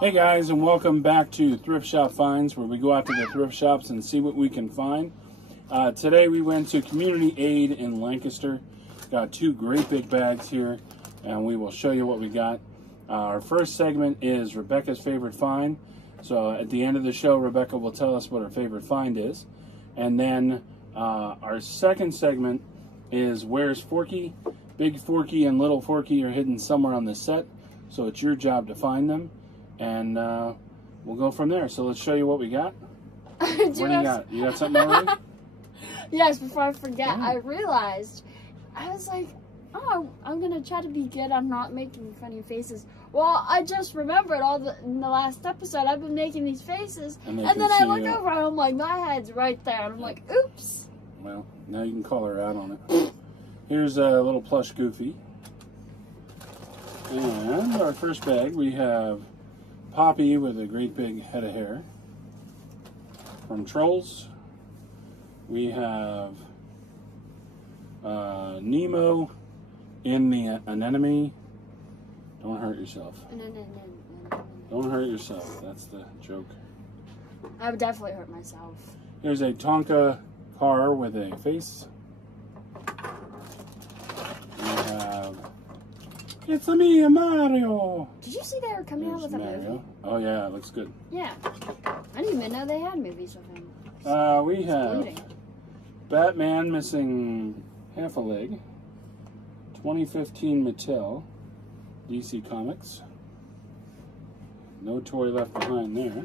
Hey guys, and welcome back to Thrift Shop Finds, where we go out to the thrift shops and see what we can find. Today we went to Community Aid in Lancaster. Got two great big bags here, and we will show you what we got. Our first segment is Rebecca's favorite find. So at the end of the show, Rebecca will tell us what her favorite find is. And then our second segment is Where's Forky? Big Forky and Little Forky are hidden somewhere on the set, so it's your job to find them. And we'll go from there. So let's show you what we got. What do you got? You got something already? Yes, before I forget, I realized, I was like, oh, I'm going to try to be good on not making funny faces. Well, I just remembered in the last episode, I've been making these faces. And then I look over and I'm like, my head's right there. And I'm like, oops. Well, now you can call her out on it. Here's a little plush Goofy. And our first bag, we have Poppy with a great big head of hair. From Trolls, we have Nemo in the Anemone. Don't hurt yourself. Don't hurt yourself. That's the joke. I would definitely hurt myself. Here's a Tonka car with a face. We have It's me, Mario. Did you see they were coming out with a movie? Oh yeah, it looks good. Yeah. I didn't even know they had movies with him. We have Batman missing half a leg. 2015 Mattel. DC Comics. No toy left behind there.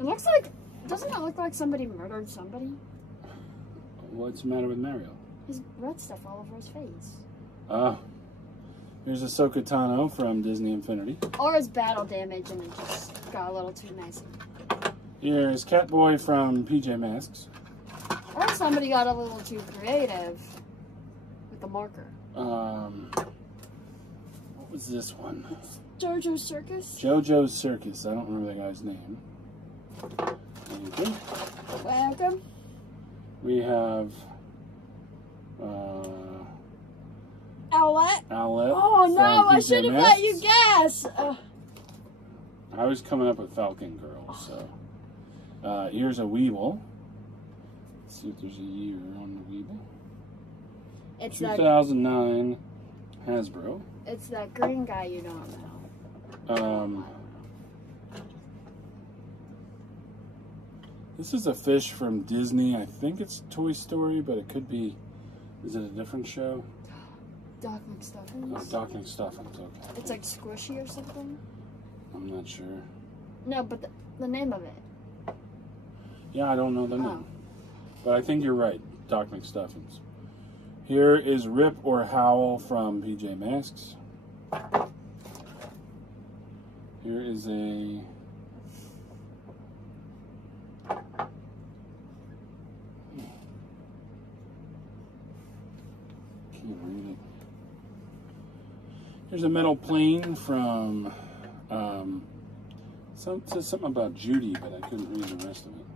It looks like, doesn't it look like somebody murdered somebody? What's the matter with Mario? He's red stuff all over his face. Here's Ahsoka Tano from Disney Infinity. Or his battle damage and it just got a little too nice. Here's Catboy from PJ Masks. Or somebody got a little too creative with the marker. What was this one? It's JoJo's Circus. JoJo's Circus. I don't remember the guy's name. Thank you. Welcome. We have Owlette. Owlette. Oh no, I should have let you guess. I was coming up with Falcon Girl, so. Here's a Weeble. Let's see if there's a year on the Weeble. It's 2009 Hasbro. It's that green guy you don't know. This is a fish from Disney. I think it's Toy Story, but it could be. Is it a different show? Doc McStuffins. Oh, Doc McStuffins. Okay. It's like squishy or something. I'm not sure. No, but the name of it. Yeah, I don't know the name. But I think you're right. Doc McStuffins. Here is Rip or Howl from PJ Masks. Here is a can't read it. Here's a metal plane from says something about Judy, but I couldn't read the rest of it.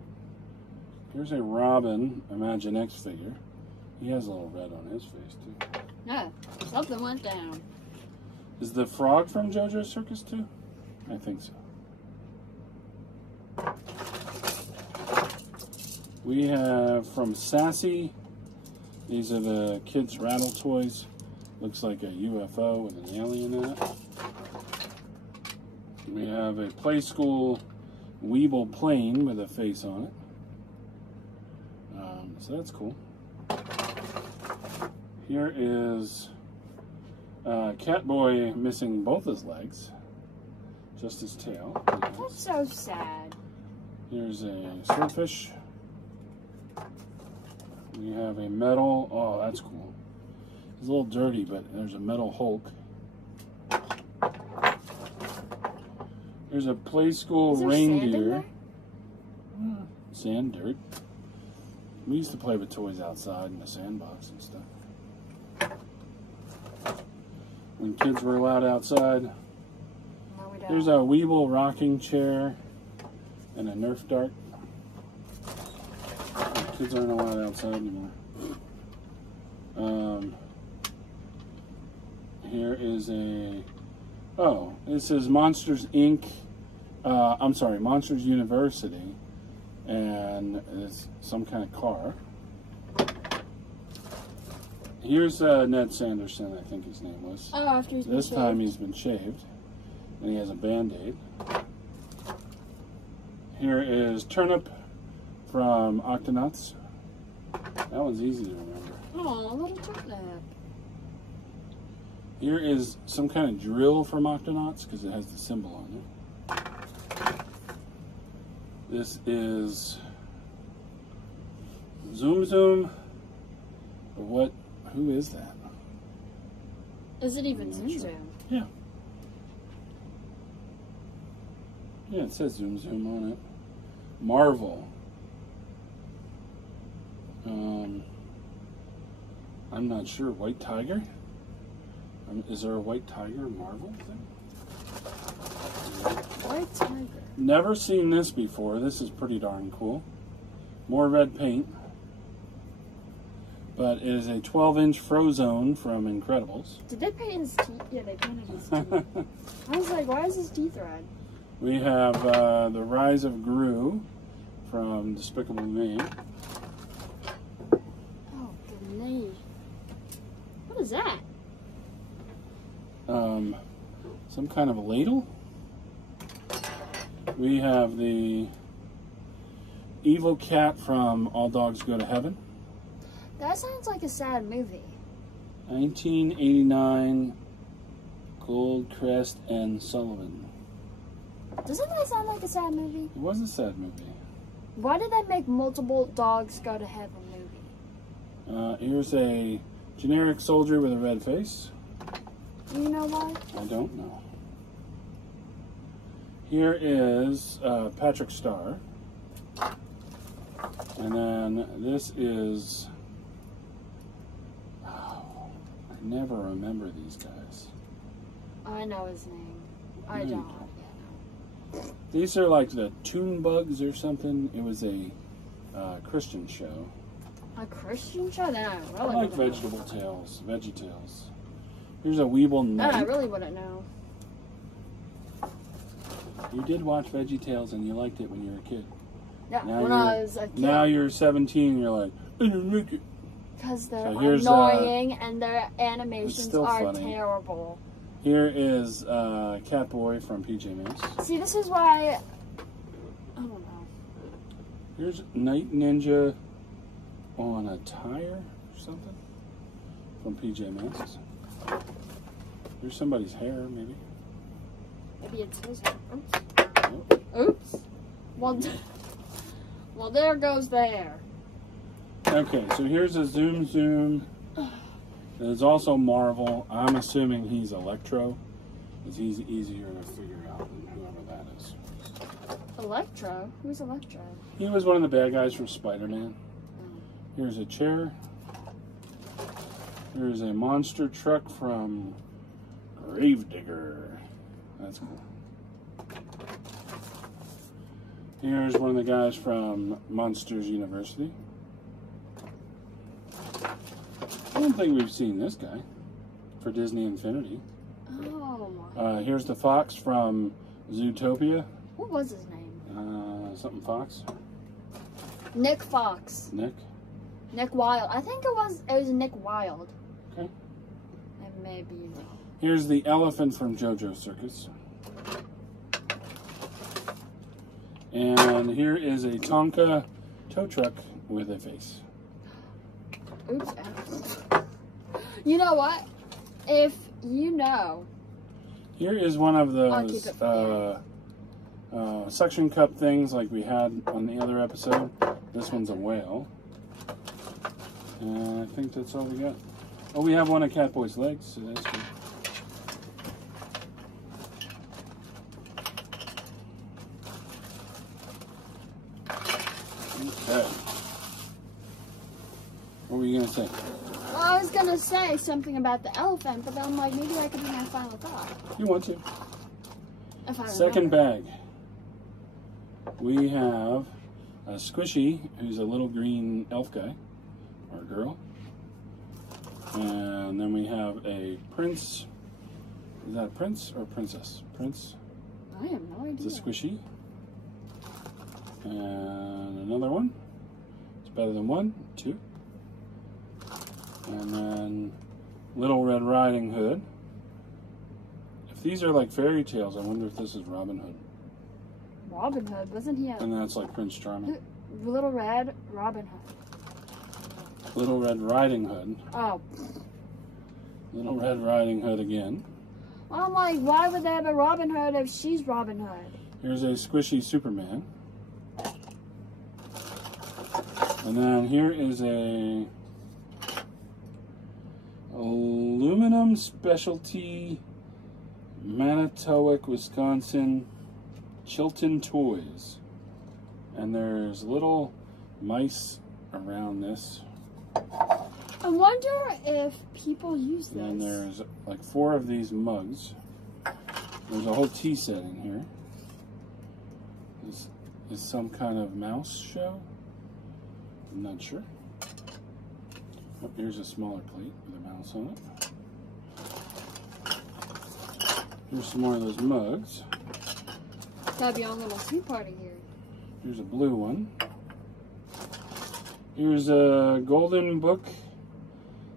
Here's a Robin Imagine X figure. He has a little red on his face too. No, something went down. Is the frog from JoJo's Circus too? I think so. We have from Sassy. These are the kids' rattle toys. Looks like a UFO with an alien in it. We have a Play School Weeble plane with a face on it. So that's cool. Here is Catboy missing both his legs, just his tail. That's so sad. Here's a Swordfish. We have a metal. Oh, that's cool. It's a little dirty, but there's a metal Hulk. There's a Play School reindeer. Sand, dirt. We used to play with toys outside in the sandbox and stuff. When kids were allowed outside. No, we don't. There's a Weeble rocking chair and a Nerf dart. Kids aren't allowed outside anymore. Here is a... Oh, this is Monsters, Inc. I'm sorry, Monsters University, and it's some kind of car. Here's Ned Sanderson, I think his name was. Oh, after he's been This time shaved. he's been shaved, and he has a Band-Aid. Here is Turnip from Octonauts. That one's easy to remember. Oh, a little turnip. Here is some kind of drill from Octonauts because it has the symbol on it. This is Zoom Zoom. What? Who is that? Is it even I'm not Zoom sure. Zoom? Yeah. Yeah, it says Zoom Zoom on it. Marvel. I'm not sure. White Tiger? Is there a White Tiger Marvel thing? White Tiger. Never seen this before. This is pretty darn cool. More red paint. But it is a 12-inch Frozone from Incredibles. Did they paint his teeth? Yeah, they painted his teeth. I was like, why is his teeth red? We have The Rise of Gru from Despicable Me. Oh, goodness. What is that? Some kind of a ladle. We have the evil cat from All Dogs Go to Heaven. That sounds like a sad movie. 1989, Goldcrest and Sullivan. Doesn't that sound like a sad movie? It was a sad movie. Why did they make multiple Dogs Go to Heaven movie? Here's a generic soldier with a red face. Do you know why? I don't know. Here is Patrick Starr. And then this is... Oh, I never remember these guys. I know his name. I No, you don't. These are like the Toon Bugs or something. It was a Christian show. A Christian show? Then I I really like wouldn't Vegetable Tales. VeggieTales. Here's a Weeble know. Then I Knight. really wouldn't know. You did watch VeggieTales and you liked it when you were a kid. Yeah, Now when I was a kid. Now you're 17 and you're like, I didn't like it. Because they're So here's, annoying and their animations still are funny. terrible. Here is Catboy from PJ Masks. See, this is why... I don't know. Here's Night Ninja on a tire or something from PJ Masks. Here's somebody's hair, maybe. Maybe it's his hair. Oops. Nope. Oops. Well, well, there goes the hair. Okay, so here's a Zoom Zoom. There's also Marvel. I'm assuming he's Electro, because he's easier to figure out than whoever that is. Electro? Who's Electro? He was one of the bad guys from Spider-Man. Here's a chair. Here's a monster truck from Gravedigger. That's cool. Here's one of the guys from Monsters University. I don't think we've seen this guy for Disney Infinity. Oh my. Here's the fox from Zootopia. What was his name? Something Fox. Nick Fox. Nick. Nick Wilde. I think it was Nick Wilde. Okay. And maybe Here's the elephant from JoJo Circus. And here is a Tonka tow truck with a face. oops. You know what? If you know, Here is one of I'll keep those it for suction cup things like we had on the other episode. This one's a whale. And I think that's all we got. Oh, we have one of Catboy's legs, so that's good. Okay. What were you going to say? well, I was gonna say something about the elephant, but then I'm like, maybe that could be my final thought. You want to. If I Second remember. bag. We have a Squishy, who's a little green elf guy, or girl. And then we have a Prince. Is that a Prince or Princess? Prince? I have no idea. It's a squishy. And another one. It's better than 1, 2. And then Little Red Riding Hood. If these are like fairy tales, I wonder if this is Robin Hood. Robin Hood, wasn't he? And that's like Prince Charming. Little Red Robin Hood. Little Red Riding Hood. Oh. Little Red Riding Hood again. I'm like, why would they have a Robin Hood if she's Robin Hood? Here's a squishy Superman. And then here is a aluminum specialty Manitowoc, Wisconsin Chilton Toys. And there's little mice around this. I wonder if people use this. And there's like 4 of these mugs. There's a whole tea set in here. This is some kind of mouse show. I'm not sure. Oh, here's a smaller plate with a mouse on it. Here's some more of those mugs. Gotta be a little tea party here. Here's a blue one. Here's a golden book,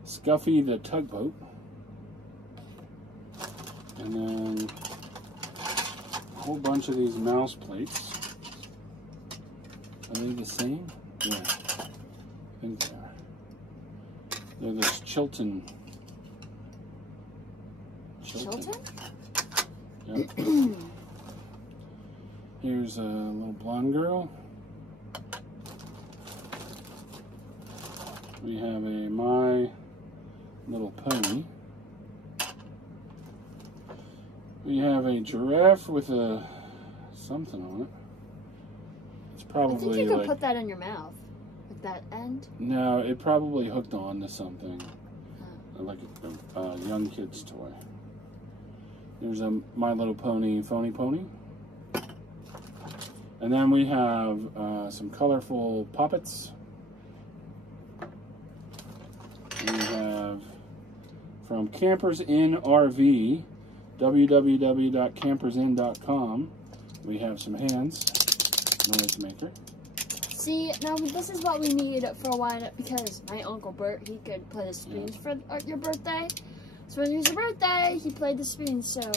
Scuffy the Tugboat. And then a whole bunch of these mouse plates. Are they the same? Yeah. I think they are. They're this Chilton. Chilton? Yep. Here's a little blonde girl. We have a My Little Pony. We have a giraffe with a something on it. It's probably I think you could like, put that in your mouth. At that end. no, it probably hooked on to something. Like a young kid's toy. There's a My Little Pony Phony Pony. And then we have some colorful poppets. We have from Campers Inn RV, www.campersin.com. We have some hands, noise maker. See, now this is what we need for one, because my Uncle Bert, he could play the spoons for your birthday. So when it was your birthday, he played the spoons, so...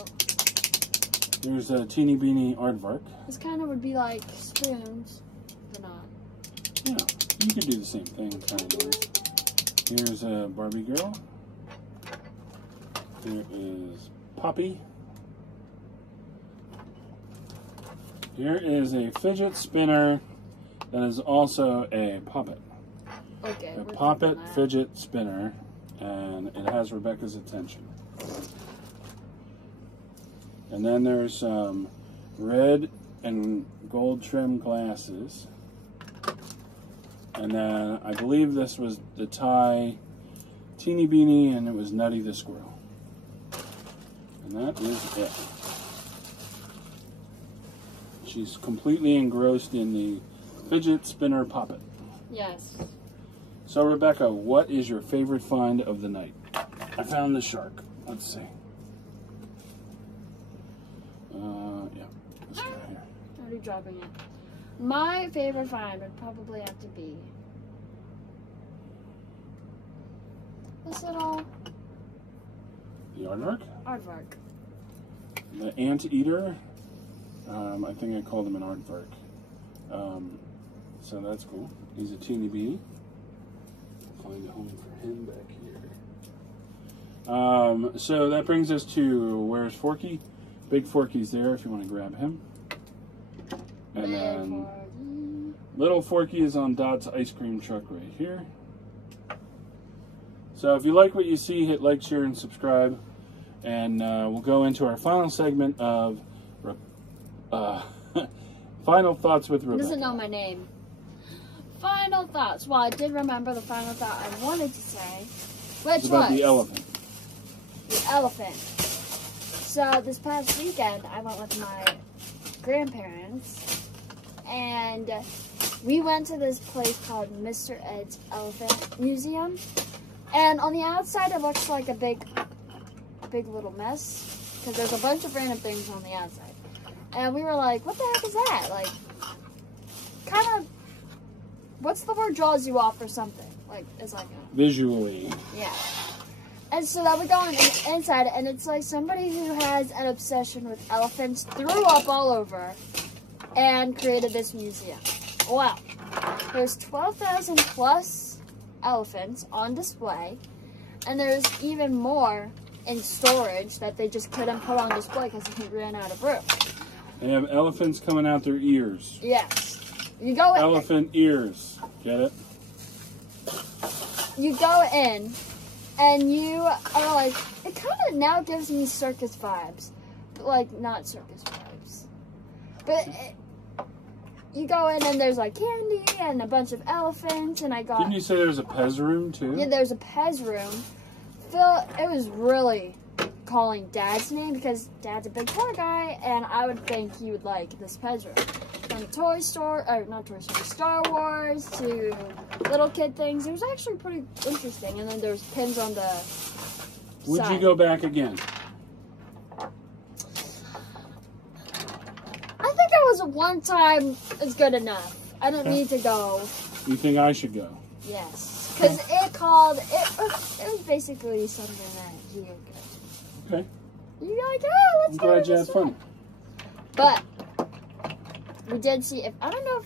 There's a teeny beanie aardvark. This kind of would be like spoons, but not. Yeah, you could do the same thing, kind of. Here's a Barbie girl. Here is Poppy. Here is a fidget spinner that is also a poppet. Okay. A poppet fidget spinner, and it has Rebecca's attention. And then there's some red and gold trim glasses. And then I believe this was the Thai Teeny Beanie, and it was Nutty the Squirrel. And that is it. She's completely engrossed in the fidget spinner poppet. Yes. So Rebecca, what is your favorite find of the night? I found the shark. Let's see. Yeah. This guy here. Already dropping it. My favorite find would probably have to be this little The aardvark? aardvark. The anteater. I think I called him an aardvark. So that's cool. He's a teeny beanie. Find a home for him back here. So that brings us to where's Forky? Big Forky's there if you want to grab him. And then little Forky is on Dot's ice cream truck right here. So if you like what you see, hit like, share, and subscribe. And we'll go into our final segment of final thoughts with Rebecca. He doesn't know my name. Final thoughts. Well, I did remember the final thought I wanted to say, which it's about was the elephant. The elephant. So this past weekend, I went with my grandparents, and we went to this place called Mr. Ed's Elephant Museum. And on the outside, it looks like a big little mess, because there's a bunch of random things on the outside. And we were like, what the heck is that? Like, kind of, what's the word draws you off or something? Like, it's like a... Visually. Yeah. And so then we go inside, and it's like somebody who has an obsession with elephants threw up all over and created this museum. Wow. There's 12,000 plus elephants on display, and there's even more in storage that they just couldn't put on display because he ran out of room. They have elephants coming out their ears. Yes. You go in. Elephant ears. Get it? You go in, and you are like, it kind of now gives me circus vibes. But like, not circus vibes. But you go in, and there's like candy and a bunch of elephants, and I got... Didn't you say there's a Pez room, too? Yeah, there's a Pez room. Phil, it was really calling Dad's name because Dad's a big toy guy, and I would think he would like this Pez room. From Toy Story, or not Toy Story, Star Wars to little kid things. It was actually pretty interesting. And then there's pins on the Would side. you go back again? I think it was a one time is good enough. I don't need to go. You think I should go? Yes. Because it was basically something that he would go. Okay. You're like, oh, let's I'm go glad to you this had fun. one. But we did see, I don't know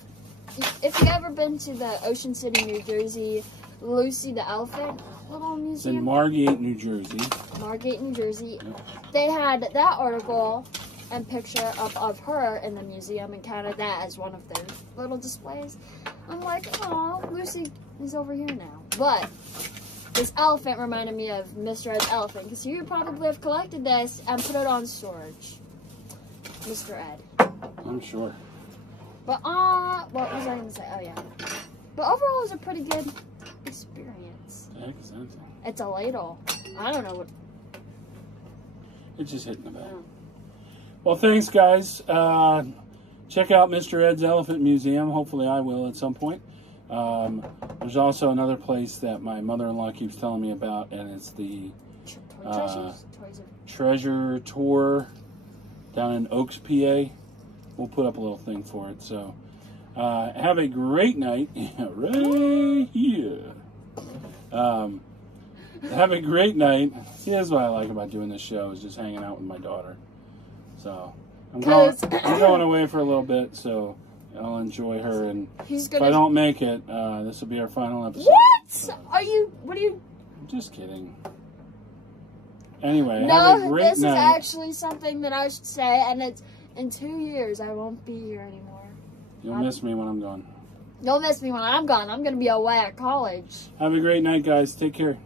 if you've ever been to the Ocean City, New Jersey, Lucy the Elephant little It's in museum. Margate, New Jersey. Margate, New Jersey. Yep. They had that article and picture of her in the museum and counted that as one of their little displays. I'm like, oh, Lucy is over here now. But this elephant reminded me of Mr. Ed's elephant because you would probably have collected this and put it on storage. Mr. Ed. I'm sure. But, what was I going to say? Oh, yeah. But overall, it was a pretty good experience. The heck is that thing? It's a ladle. I don't know what... It's just hitting the back. Oh. Well, thanks, guys. Check out Mr. Ed's Elephant Museum. Hopefully I will at some point. There's also another place that my mother-in-law keeps telling me about, and it's the Treasure Tour down in Oaks, PA. We'll put up a little thing for it. So have a great night. Right here. Have a great night. See, that's what I like about doing this show, is just hanging out with my daughter. So I'm going away for a little bit, so I'll enjoy her. And if I don't make it, this will be our final episode. What? So, What are you? I'm just kidding. Anyway, have a No, great this is night. actually something that I should say, and it's in 2 years I won't be here anymore. You'll miss me when I'm gone. You'll miss me when I'm gone. I'm going to be away at college. Have a great night, guys. Take care.